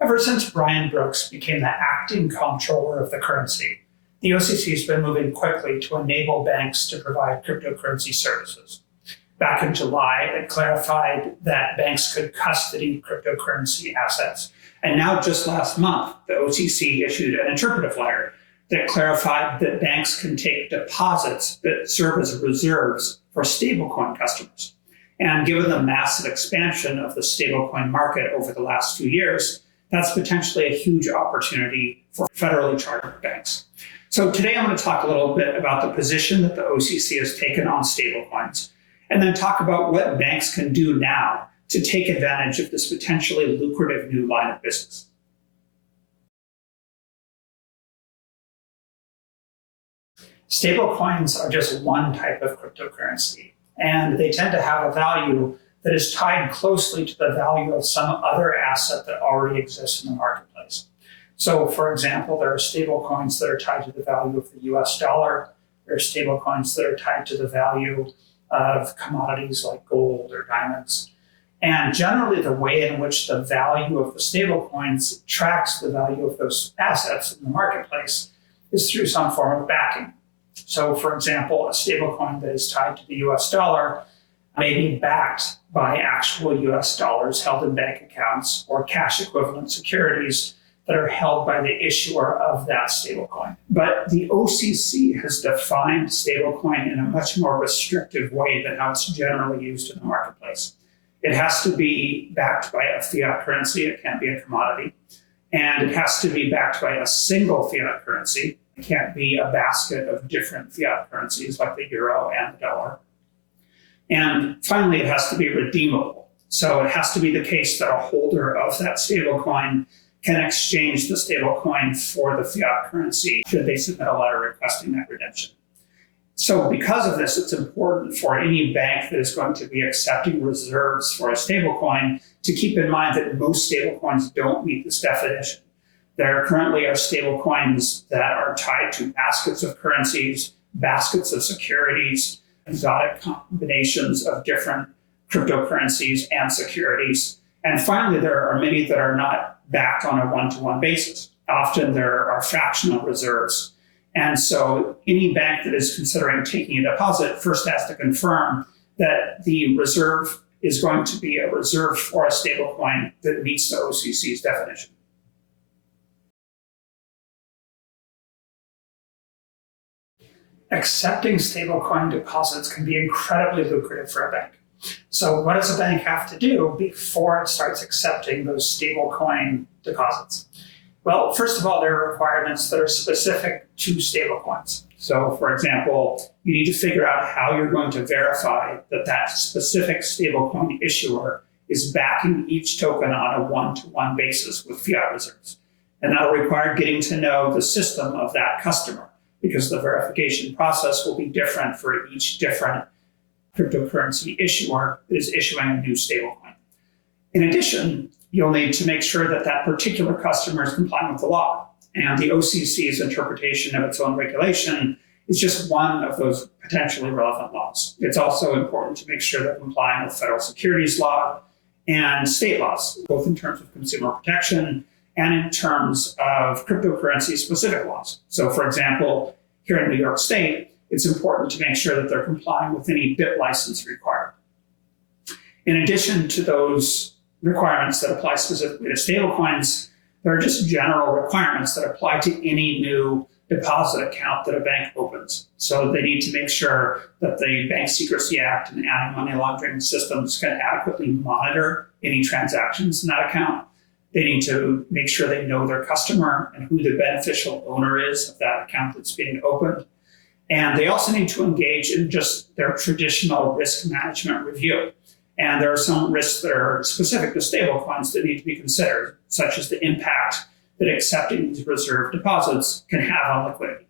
Ever since Brian Brooks became the acting comptroller of the currency, the OCC has been moving quickly to enable banks to provide cryptocurrency services. Back in July, it clarified that banks could custody cryptocurrency assets. And now just last month, the OCC issued an interpretive letter that clarified that banks can take deposits that serve as reserves for stablecoin customers. And given the massive expansion of the stablecoin market over the last few years, that's potentially a huge opportunity for federally chartered banks. So today I'm going to talk a little bit about the position that the OCC has taken on stablecoins, and then talk about what banks can do now to take advantage of this potentially lucrative new line of business. Stablecoins are just one type of cryptocurrency, and they tend to have a value that is tied closely to the value of some other asset that already exists in the marketplace. So, for example, there are stablecoins that are tied to the value of the US dollar. There are stablecoins that are tied to the value of commodities like gold or diamonds. And generally, the way in which the value of the stablecoins tracks the value of those assets in the marketplace is through some form of backing. So, for example, a stablecoin that is tied to the US dollar may be backed by actual US dollars held in bank accounts or cash equivalent securities that are held by the issuer of that stablecoin. But the OCC has defined stablecoin in a much more restrictive way than how it's generally used in the marketplace. It has to be backed by a fiat currency. It can't be a commodity. And it has to be backed by a single fiat currency. It can't be a basket of different fiat currencies like the euro and the dollar. And finally, it has to be redeemable. So it has to be the case that a holder of that stablecoin can exchange the stablecoin for the fiat currency should they submit a letter requesting that redemption. So because of this, it's important for any bank that is going to be accepting reserves for a stablecoin to keep in mind that most stablecoins don't meet this definition. There currently are stablecoins that are tied to baskets of currencies, baskets of securities, exotic combinations of different cryptocurrencies and securities. And finally, there are many that are not backed on a one-to-one basis. Often there are fractional reserves. And so any bank that is considering taking a deposit first has to confirm that the reserve is going to be a reserve for a stablecoin that meets the OCC's definition. Accepting stablecoin deposits can be incredibly lucrative for a bank. So what does a bank have to do before it starts accepting those stablecoin deposits? Well, first of all, there are requirements that are specific to stablecoins. So for example, you need to figure out how you're going to verify that that specific stablecoin issuer is backing each token on a one-to-one basis with fiat reserves. And that'll require getting to know the system of that customer, because the verification process will be different for each different cryptocurrency issuer that is issuing a new stablecoin. In addition, you'll need to make sure that that particular customer is complying with the law. And the OCC's interpretation of its own regulation is just one of those potentially relevant laws. It's also important to make sure they're complying with federal securities law and state laws, both in terms of consumer protection and in terms of cryptocurrency specific laws. So for example, here in New York State, it's important to make sure that they're complying with any BIT license required. In addition to those requirements that apply specifically to stablecoins, there are just general requirements that apply to any new deposit account that a bank opens. So they need to make sure that the Bank Secrecy Act and anti-money laundering systems can adequately monitor any transactions in that account. They need to make sure they know their customer and who the beneficial owner is of that account that's being opened. And they also need to engage in just their traditional risk management review. And there are some risks that are specific to stablecoins that need to be considered, such as the impact that accepting these reserve deposits can have on liquidity.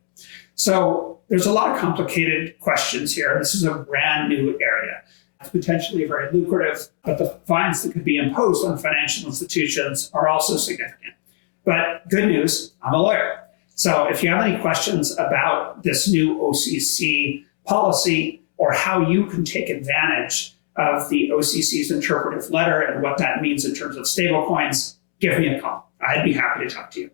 So there's a lot of complicated questions here. This is a brand new area. It's potentially very lucrative, but the fines that could be imposed on financial institutions are also significant. But good news, I'm a lawyer. So if you have any questions about this new OCC policy or how you can take advantage of the OCC's interpretive letter and what that means in terms of stablecoins, give me a call. I'd be happy to talk to you.